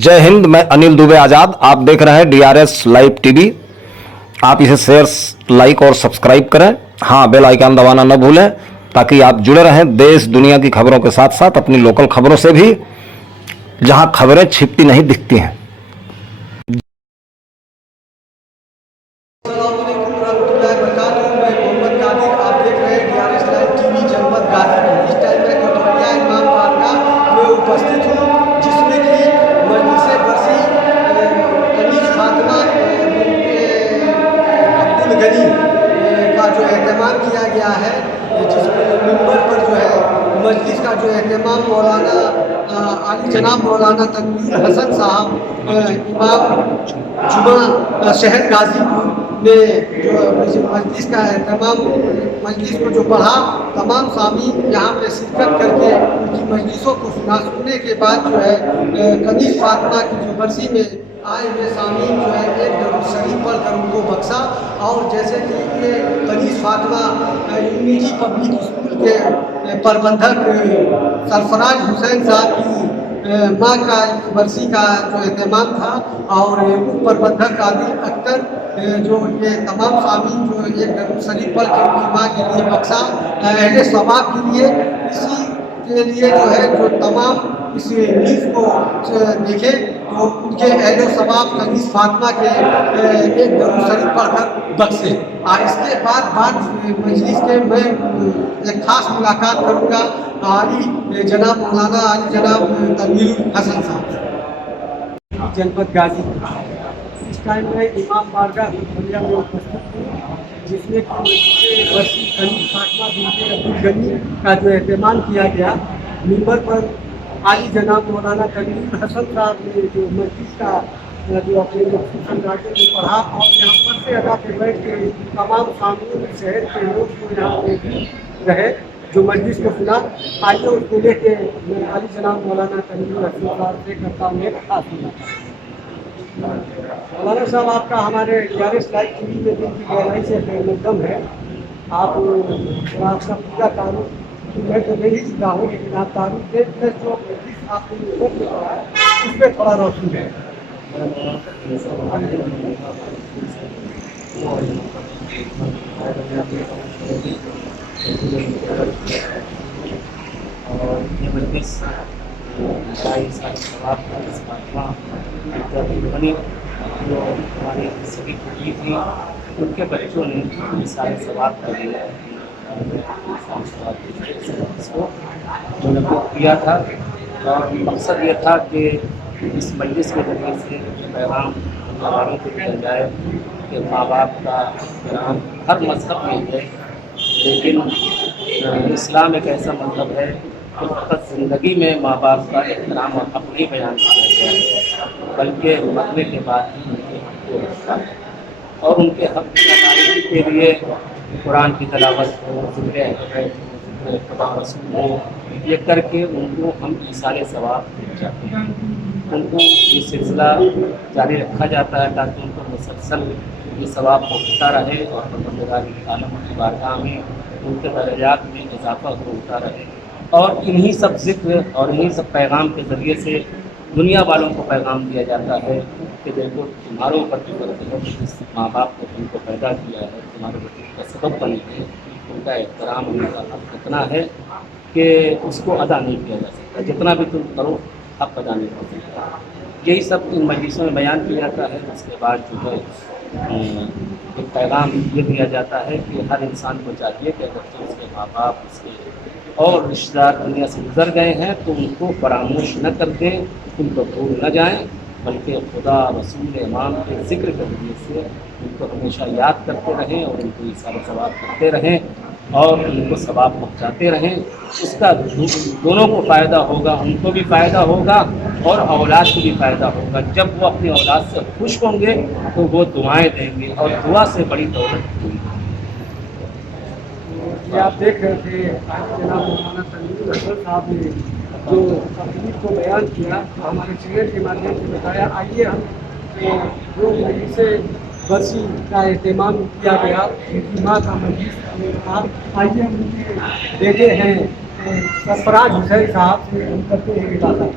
जय हिंद। मैं अनिल दुबे आज़ाद। आप देख रहे हैं डीआरएस लाइव टीवी। आप इसे शेयर, लाइक और सब्सक्राइब करें। हाँ, बेल आइकन दबाना न भूलें ताकि आप जुड़े रहें देश दुनिया की खबरों के साथ साथ अपनी लोकल खबरों से भी, जहां खबरें छिपती नहीं दिखती हैं। उपस्थित हूँ जिसमें कि मजलिसे बरसी कनीज फातिमा अब्दुल गनी का जो एहतमाम किया गया है, जिसमें मिंबर पर जो है मजलिस का जो एहतमाम मौलाना आली जनाब मौलाना तनवीर हसन साहब इमाम जुमा शहर गाजीपुर ने जो मजलिस का एहतमाम, मजलिस को जो पढ़ा, तमाम सामीन यहाँ पे शिरकत करके उनकी मजलिसों को सुनने के बाद जो है कनीज फातिमा की जो बरसी में आए हुए सामीन जो है एक दरूद शरीफ पढ़ कर उनको बख्शा। और जैसे कि ये कनीज फातिमा निजी पब्लिक स्कूल के प्रबंधक सरफराज हुसैन साहब की माँ का बरसी का जो एहतमाम था, और उप प्रबंधक आदिल अख्तर जो ये तमाम सामीन जो एक दरूद शरीफ पढ़ के उनकी माँ के लिए बख्शा अहले सवाब के लिए, इसी के लिए जो है जो तमाम इस न्यूज़ को देखे तो उनके अहले सवाब कनीज फातिमा के एक दरूद शरीफ पढ़कर बख्शे। इसके बाद मजलिस के मैं एक खास मुलाकात करूँगा आली जनाब मौलाना आली जनाब तनवीर हसन साहब जनपद गाजीपुर। इस टाइम में इमाम बारगाह में उपस्थित हूँ जिसमें बरसी कनीज फातिमा बिनते अब्दुल गनी का जो एहतमाम किया गया। मिंबर पर आली जनाब मौलाना तनवीर हसन साहब ने जो मजलिस का जो अपने अंदाजे में पढ़ा, और यहाँ पर से अदा पे बैठ के तमाम सामने शहर के लोग जो यहाँ पे रहे जो मजलिस को सुना। आइए उसको लेके मैं आली जनाब मौलाना तनवीर हसन साहब से करता हूँ एक खास मुलाकात। मौलाना साहब, आपका हमारे डीआरएस लाइव टीवी में दिन की गहराई से मुकदम है। आप आपका पूरा तारुफ मैं तो नहीं चुका हूँ, लेकिन आप तारुफ दे जो आपने उस पर थोड़ा रोशनी है। और ये मजलिस बनी जो हमारी सभी कुटी थी, उनके बच्चों ने सारे सवाब कर दिया इसको मुनक़्क़िद किया था। और मकसद ये था कि इस मजलिस के ज़रिए से पैगाम हमारे को दिया जाए कि माँ बाप का एहतराम हर मज़हब में है, लेकिन इस्लाम एक ऐसा मज़हब है कि फ़क़त ज़िंदगी में माँ बाप का एहतराम और हक़ नहीं बयान किया गया है, बल्कि मरने के बाद ही उनके हक़ को रखा है। और उनके हक़ की अदायगी के लिए कुरान की तिलावत हो, ज़िक्र खुदा रसूल हो, ये करके उनको हम इसाले सवाब चाहते हैं। उनको ये सिलसिला जारी रखा जाता है ताकि उनको मुसलसल ये सवाब पहुँचता रहे और परवरदिगार आलम की बारगाह में उनके दर्जात में इजाफ़ा होता रहे। और इन्हीं सब ज़िक्र और इन्हीं सब पैगाम के ज़रिए से दुनिया वालों को पैगाम दिया जाता है कि देखो तुम्हारे ऊपर जो जिस माँ बाप ने तुमको पैदा किया है, तुम्हारे बच्चे का सबब बने हैं, उनका एहतराम उनका हक़ इतना है कि उसको अदा नहीं किया जा सकता। जितना भी तुम करो हक़ अदा नहीं हो सकता। यही सब इन मजलिसों में बयान किया जाता है। उसके बाद जो है एक पैगाम ये दिया जाता है कि हर इंसान को चाहिए कि अगर तो उसके माँ बाप उसके और रिश्तेदार दुनिया से गुजर गए हैं तो उनको फरामोश न कर दें, उनको भूल न जाएं, बल्कि खुदा रसूल इमाम के ज़िक्र के ज़रिए से उनको हमेशा याद करते रहें और उनको इसारे सवाब करते रहें और उनको सवाब पहुँचाते रहें। उसका दोनों को फ़ायदा होगा, उनको भी फ़ायदा होगा और औलाद को भी फ़ायदा होगा। जब वो अपनी औलाद से खुश होंगे तो वो दुआएँ देंगे और दुआ से बड़ी दौलत हुई। ये आप देख रहे थे जनाब मौलाना तनवीर हसन साहब ने जो तकलीफ को बयान किया, हमारे चैनल के माध्यम से बताया। आइए हम जो मजलिस बरसी का एहतमाम किया गया, उनकी माँ का मजलिस था, आइए हम उनके बेटे हैं सरफराज हुसैन साहब से हम करते हैं मुलाकात।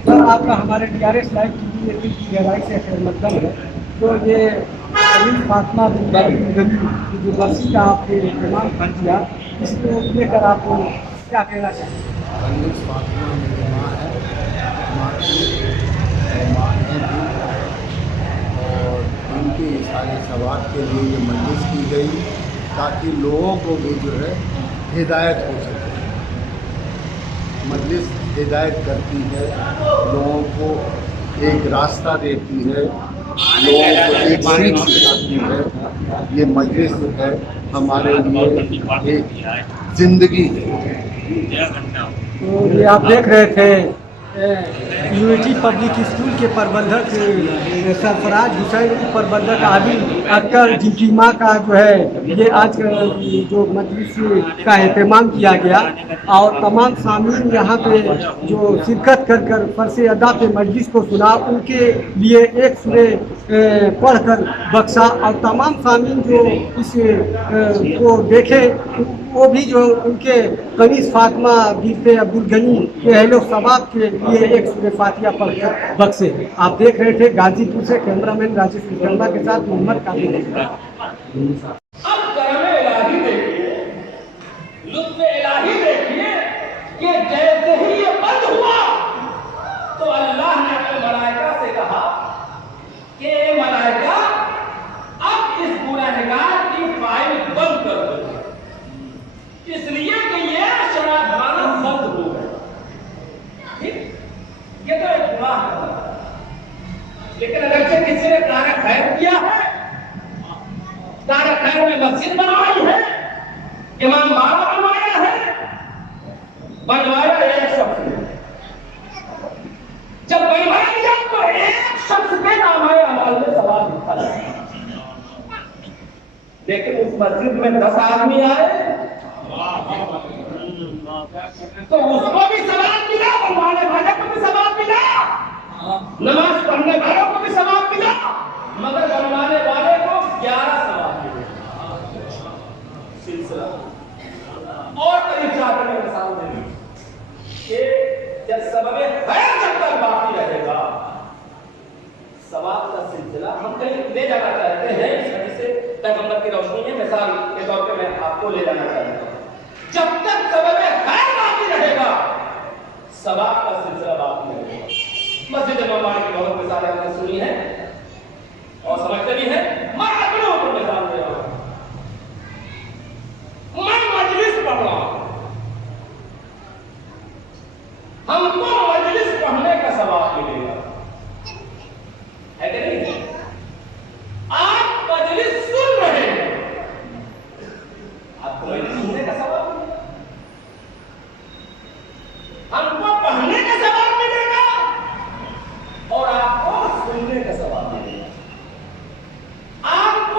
सर आपका हमारे DRS लाइव टीवी में की गहराई से खैर मकदम है। तो ये अली फातिमा बिन गनी की जो बरसी का आपने इस्तेमाल कर दिया, इसको लेकर आप क्या कहना चाहेंगे? अली फातिमा मेरी माँ है, माँ की माँ है भी, और उनके सारे सवाब के लिए ये मजलिस की गई ताकि लोगों को भी जो है हिदायत हो सके। मजलिस हिदायत करती है, लोगों को एक रास्ता देती है, लोगों को एक सीख सिखाती है। ये मजलिस है हमारे लिए एक जिंदगी है। तो ये आप देख रहे थे यूनिटी पब्लिक स्कूल के प्रबंधक सरफराज हुसैन, प्रबंधक आदिल अख्तर, जिनकी माँ का जो है ये आज जो मजलिस का एहतमाम किया गया, और तमाम सामीन यहाँ पे जो शिरकत कर कर फर्श अदा पे मजलिस को सुना, उनके लिए एक सूरे पढ़कर बख्शा, और तमाम सामीन जो इस को देखे वो भी जो उनके कनीज़ फातिमा बिन्त अब्दुल गनी के अहलो सवाब के लिए एक सूरे फातिहा पढ़कर बख्शे। आप देख रहे थे गाजीपुर से कैमरामैन राजेश शर्मा के साथ मोहम्मद कादिर। अब करम इलाही देखिए, लुत्फ़ इलाही देखिए कि जैसे ही ये बंद हुआ तो अल्लाह ने अपने मलाइका से कहा कि मलाइका अब इस गुनहगार की फाइल बंद कर दो, इसलिए कि ये शराब खाना बंद हो गया। ठीक, ये तो एक गुनाह है, लेकिन अगर से किसी ने कार्य खैर किया है, कार्य खैर में मस्जिद बनवाई है, इमाम बाड़ा बनवाया है, बनवाया एक शख्स ने, जब बनवाया गया तो एक शख्स के नामाए अमाल में सवाल लिखा जाए, लेकिन उस मस्जिद में 10 आदमी आए तो उसको भी सवाब मिला, बनवाने वाले को भी सवाब मिला, नमाज पढ़ने वालों को भी सवाब मिला, मगर बनवाने वाले को 11 सवाब मिले। सिलसिला और करीब जाकर मेरे सामने कि जब सबब खैर जब तक बाकी रहेगा, सवाब का सिलसिला हम कहीं ले जाना चाहते हैं। इस हदीस से पैगंबर की रोशनी में मिसाल के तौर पे मैं आपको ले जाना चाहता हूं, जब तक सबब खैर बाकी रहेगा, सवाब का सिलसिला बाकी रहेगा। मस्जिद इमाम की बहुत मिसालें हमने सुनी है और समझते भी हैं। मैं अपने ऊपर मिसाल दे रहा हूं, मैं मजलिस पढ़ रहा हूं, हमको मजलिस पढ़ने का सवाब मिलेगा, है कि नहीं? आप मजलिस सुन रहे हैं, आपको मजलिस सुनने का सवाब मिलेगा, हमको पढ़ने का सवाब मिलेगा और आपको सुनने का सवाब मिलेगा। आप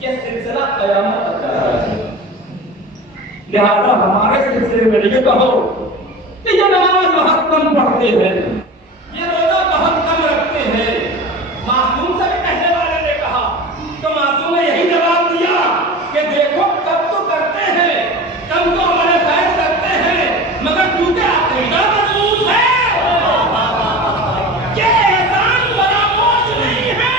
ये सिलसिला क़यामत तक जारी रहेगा। लिहाजा हमारे सिलसिले में ये कहो कि ये नमाज बहुत कम पढ़ते हैं, ये रोजा बहुत कम रखते हैं। मासूम से भी कहने वाले ने कहा तो मासूम ने यही जवाब दिया कि देखो कब तो करते हैं, कम तो हमारे खैर करते हैं, मगर क्योंकि अकीदा मजबूत है कि एहसान फरामोश नहीं है,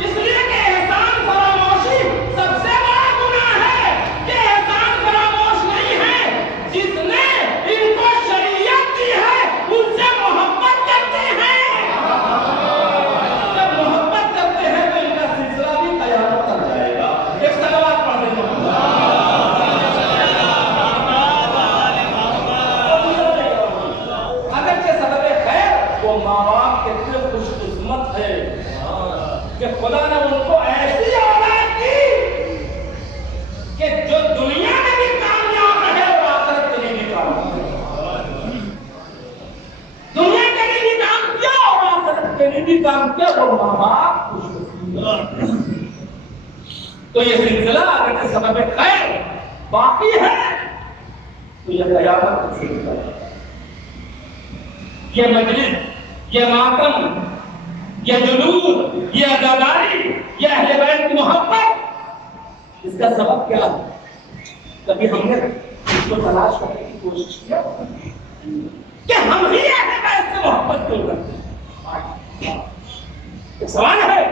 इसलिए कि एहसान फरामोशी सबसे बड़ा गुनाह है कि एहसान फरामोश नहीं है। जिसने इनको शरीयत दी है उनसे मोहब्बत करते हैं, जब मोहब्बत करते हैं तो इनका सिलसिला भी क़यामत तक जाएगा। एक सलवात पढ़ लेते हैं। अगरचे सबब खैर वो माँ बाप कितने खुशकिस्मत है कि खुदा ने उनको ऐसी औलाद दी कि जो दुनिया में भी कामयाब रहे और आखिरत के लिए भी कामयाब रहे। दुनिया के लिए भी काम किया और आखिरत के लिए भी काम किया, वो माँ बाप खुशकिस्मत। तो ये सिलसिला अगर सबब खैर बाकी है तो ये क़यामत का सिलसिला है। ये मजलिस, ये मातम, ये जुलूस, ये अज़ादारी, ये अहले बैत की मोहब्बत, इसका सबब क्या है? कभी हमने इसको तलाश करने की कोशिश किया कि हम ही अहले बैत से मोहब्बत क्यों करते हैं? एक सवाल है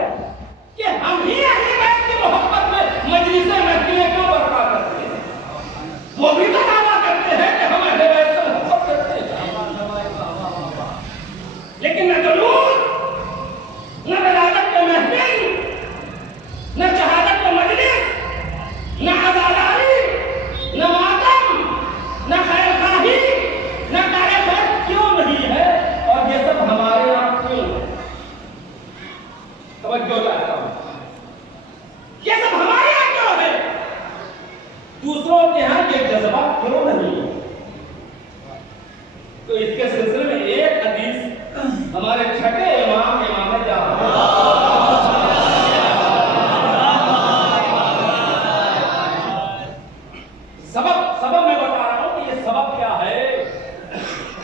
कि हम ही अहले बैत की मोहब्बत में मजलिसें महफिलें क्यों बर्पा करते हैं? वो भी तो दावा करते हैं कि हम अहले बैत से मोहब्बत करते हैं, लेकिन न जुलूस, न विलादत के महफिल, न शहादत के मजलिस, न अज़ादारी, न मातम, न खैरखाही, न कार्यक्रम क्यों नहीं है? और ये सब हमारे यहाँ क्यों है? तवज्जो चाहता हूं, ये सब हमारे यहाँ क्यों है? दूसरों के यहाँ ये जज्बा क्यों नहीं है? तो इसके सिलसिले में एक हदीस हमारे छठे इमाम सबब मैं बता रहा हूं कि ये सबब क्या है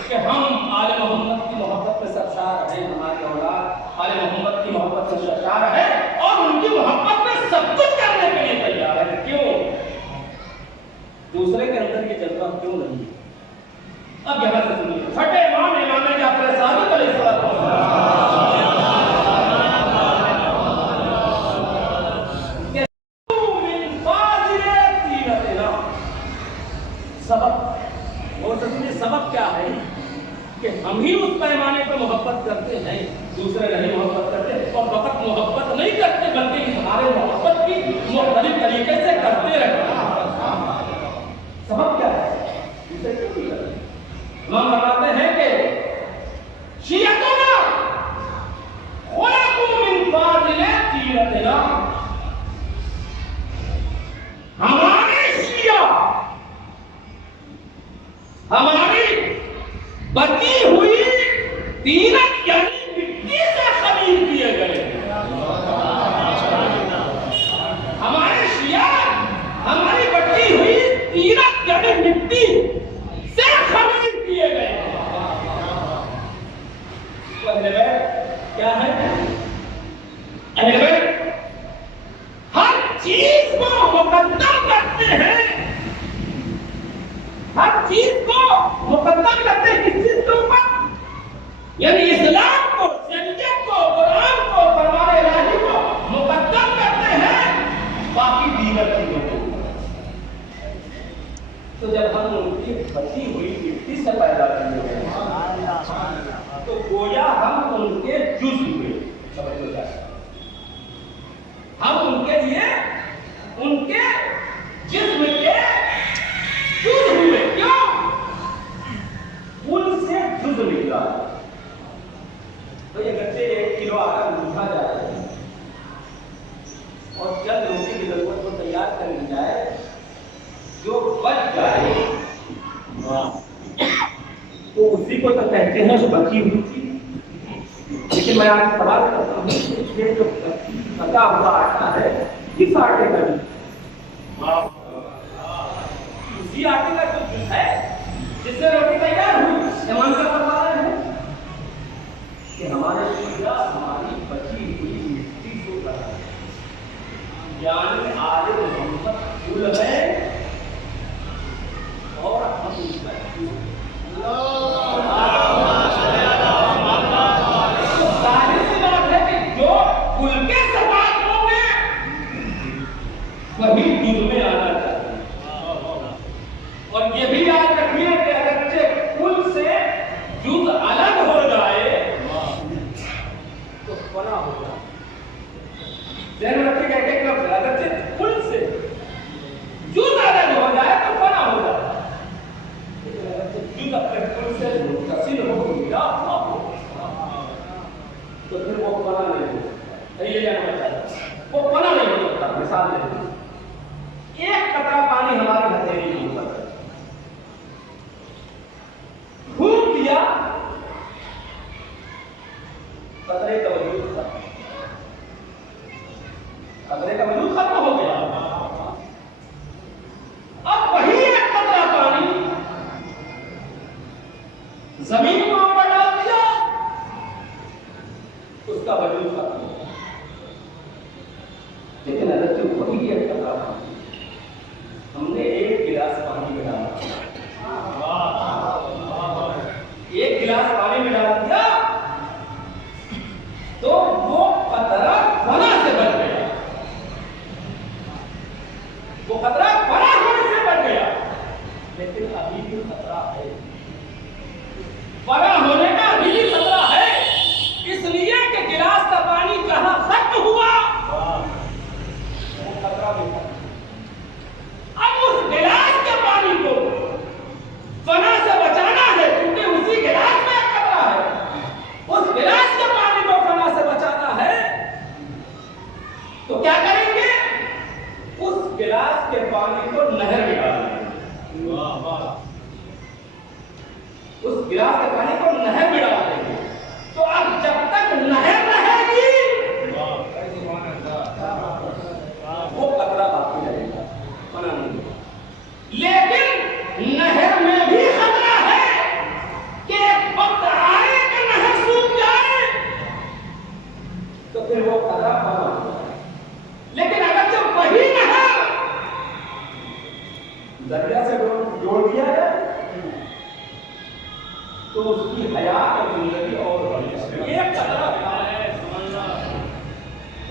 कि हम आले मोहम्मद की मोहब्बत में सरशार है, हमारी औलाद आले मोहम्मद की मोहब्बत में सरशार है और उनकी मोहब्बत में सब कुछ करने के लिए तैयार है। क्यों? दूसरे के अंदर ये जज्बा क्यों नहीं है? अब यहां से सुनिए, छठे इमाम जाफर सादिक अलैहिस्सलाम सबब क्या है कि हम ही उस पैमाने पर मोहब्बत करते हैं, दूसरे नहीं मोहब्बत करते और फकत मोहब्बत नहीं करते बल्कि इज़हार मोहब्बत की मुख्तलिफ तरीके से करते रहते हैं। सबब क्या है? दूसरे क्यों नहीं करते? हम बताते हैं कि शियतुना खुलक़ू मिन फाज़िले तीरतिना, हमारे शिया हमारी बची हुई तीरथ यानी मिट्टी से खलील किए गए। हमारे शिया हमारी बची हुई तीरथ यानी मिट्टी से खलील किए गए। अहले बैत क्या है? अहले बैत हर चीज को मुकद्दम करते हैं, हर चीज को मुकद्दम करते हैं किस चीज के ऊपर? यानी इस्लाम को, शरीयत को, कुरान को, फरमान इलाही को मुकद्दम करते हैं बाकी दीगर चीजों को। तो जब हम उनकी बची हुई मिट्टी से पैदा किए गए तो गोया हम उनके जुज़ हुए। समझ लो, हम उनके लिए उनके जिस्म के जुज़ हुए। क्यों? उनसे जुज़ निकला। तो ये गट्टे 1 किलो आटा गूंथा जाए और चंद रोटी की जरूरत को तैयार कर ली जाए, जो बच जाए तो उसी को तो कहते हैं जो बची हुई थी। लेकिन मैं आपसे सवाल करता हूँ, ये जो पका हुआ आटा है, किस आटे का जूस? उसी आटे का तो जूस है जिससे रोटी तैयार हुई। ईमान का फरमा रहे हैं कि हमारे पिता हमारी बची हुई मिट्टी को रहा है, यानी आले मोहम्मद फूल है और हम उसका वही दूध में आना चाहिए। और ये भी याद रखिए कि अगर कुल से दूध अलग हो जाए तो फना हो जाए। ध्यान रखिएगा एक लफ्ज, अगर कुल से दूध अलग हो जाए तो फना हो जाए, लेकिन अगर दूध अपने कुल से मुत्तसिल हो गया तो फिर वो फना नहीं हो सकता। ये जानना चाहिए, वो फना नहीं हो सकता। मिसाल दे, एक कतरा पानी हमारे हथेली के ऊपर फूंक दिया, कतरे का वजूद खत्म, कतरे का वजूद खत्म हो गया। अब वही एक कतरा पानी जमीन को ऊपर डाल दिया, उसका वजूद खत्म हो गया। लेकिन अगर जो वही एक कतरा पानी हमने एक गिलास पानी में डाला, एक गिलास पानी में डाल दिया तो वो कतरा फना से बच गया, वो कतरा फना होने से बच गया। लेकिन अभी भी खतरा है, फना होने का अभी भी खतरा है, इसलिए कि गिलास का पानी जहां खत्म हुआ वो खतरा भी था। अब उस गिलास के पानी को फना से बचाना है, क्योंकि उसी गिलास में एक कतरा है। उस गिलास के पानी को फना से बचाना है तो क्या करेंगे? उस गिलास के पानी को नहर में डालेंगे। उस गिलास के पानी को नहर में डाल देंगे। तो अब जब तक नहर रहेगी वो कतरा बाकी रहेगा, फना नहीं। लेकिन नहर में भी खतरा है कि एक वक्त आए कि नहर सूख जाए तो फिर वो खतरा फना हो जाए। लेकिन अगर जब वही नहर दरिया से जोड़ दिया जाए तो उसकी हयात और जिंदगी और बढ़ जाएगी। एक खतरा है,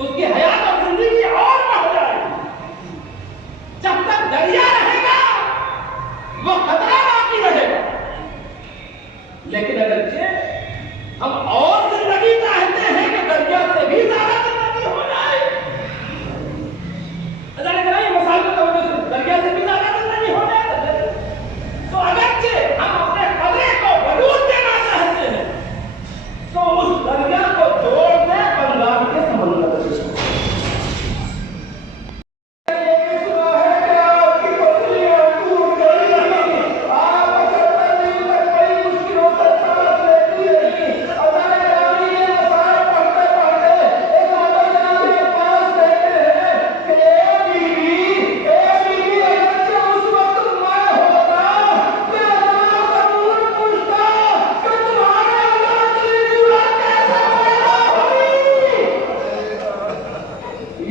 उसकी हयात और जिंदगी और बढ़ जाएगी। जब तक दरिया रहेगा वो खतरा बाकी रहेगा। लेकिन अगर हम और जिंदगी चाहते हैं कि दरिया से भी ज्यादा जिंदगी हो जाए, मसाल को दरिया से भी ज्यादा जिंदगी हो जाए, तो अगरचे हम अपने कदरे को वजूद देना चाहते हैं तो उस दरिया को जोड़ दे बंगाल के समंदर से।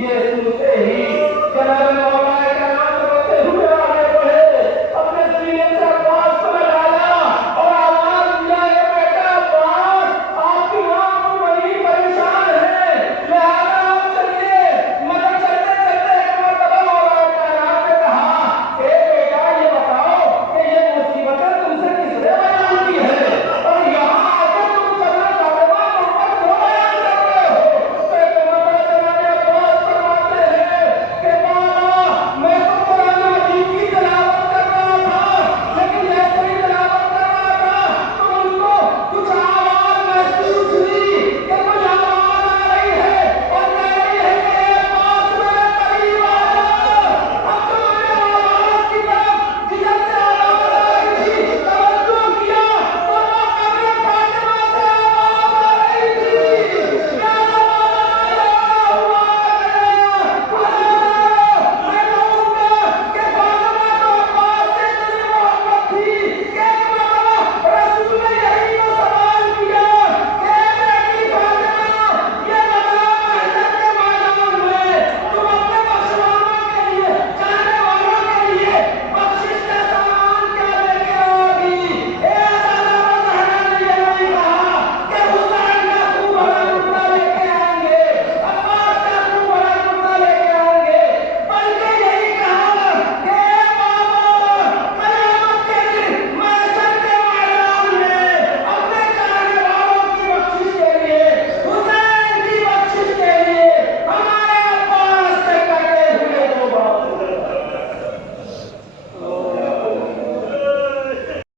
ये सुनते ही